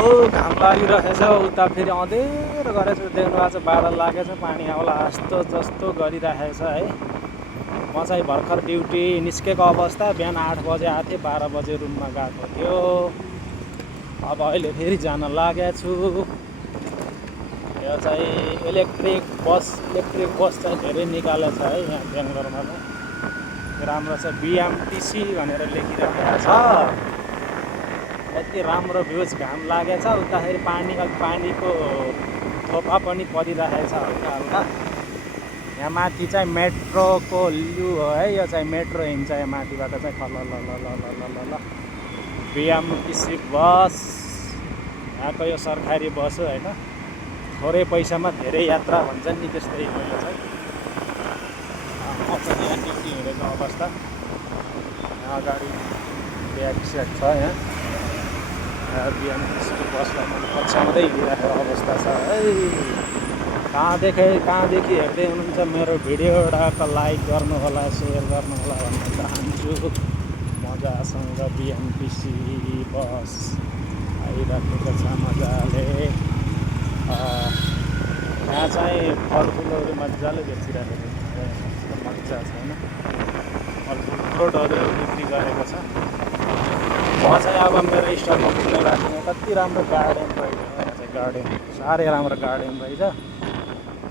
ओ घाम लागिरहेछ उता फेरि अँधेरो गरेछ देख्नु भएको छ बादल लागेछ पानी आउला जस्तो गरिरहेछ है। म चाहिँ भर्खर ड्युटी निस्केको अवस्था बिहान 8 बजे आएको थिएँ 12 बजे रुममा गएको थियो। अब अहिले फेरि जान लागेको छु। यो चाहिँ इलेक्ट्रिक बस चाहिँ धेरै निकालेको छ है यहाँ बेङ्गलोरमा चाहिँ राम्रो छ बिएमटिसी भनेर लेखिरहेको छ। यति राम्रो भ्यूज घाम लागेछ उताखेरि पानीको थोपा पनि परिरहेछ हल्का हल्का। यहाँ माथि चाहिँ मेट्रोको लु हो है यो चाहिँ मेट्रो हिँड्छ यहाँ माथिबाट चाहिँ खल बिएमटिसी बस यहाँको यो सरकारी बस हो होइन। थोरै पैसामा धेरै यात्रा भन्छन् नि त्यस्तै मैले चाहिँ म चाहिँ यहाँ ड्युटी हिँडेको अवस्था। यहाँ अगाडि ब्याग स्याग छ यहाँ बिएमटिसीको बसलाई मैले पछ्याउँदै हिँडिरहेको अवस्था छ है। कहाँदेखि हेर्दै हुनुहुन्छ मेरो भिडियोटाको लाइक गर्नु होला सेयर गर्नु होला भन्न चाहन्छु। मजासँग बिएमटिसी बस आइराखेको छ मजाले। यहाँ चाहिँ फलफुलहरू मजाले बेचिरहेको छ मजा छ होइन। फलफुल फ्रुटहरू बिक्री गरेको छ। म चाहिँ अब मेरो स्टलमा फुल्ने राख्ने कति राम्रो गार्डन रहेछ यहाँ चाहिँ गार्डन साह्रै राम्रो गार्डन रहेछ।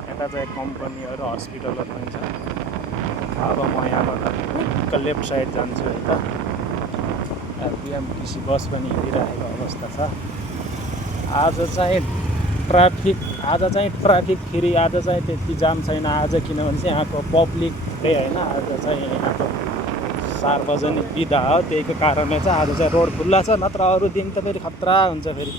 यता चाहिँ कम्पनीहरू हस्पिटलहरू पनि छ। अब म यहाँबाट लेफ्ट साइड जान्छु है त। बिएमटिसी बस पनि हिँडिरहेको अवस्था छ। आज चाहिँ ट्राफिक फेरि आज चाहिँ त्यति जाम छैन आज किनभने चाहिँ यहाँको पब्लिक डे होइन। आज चाहिँ यहाँको सार्वजनिक बिदा हो त्यहीको कारणले चाहिँ आज चाहिँ रोड खुल्ला छ नत्र अरू दिन त फेरि खतरा हुन्छ फेरि।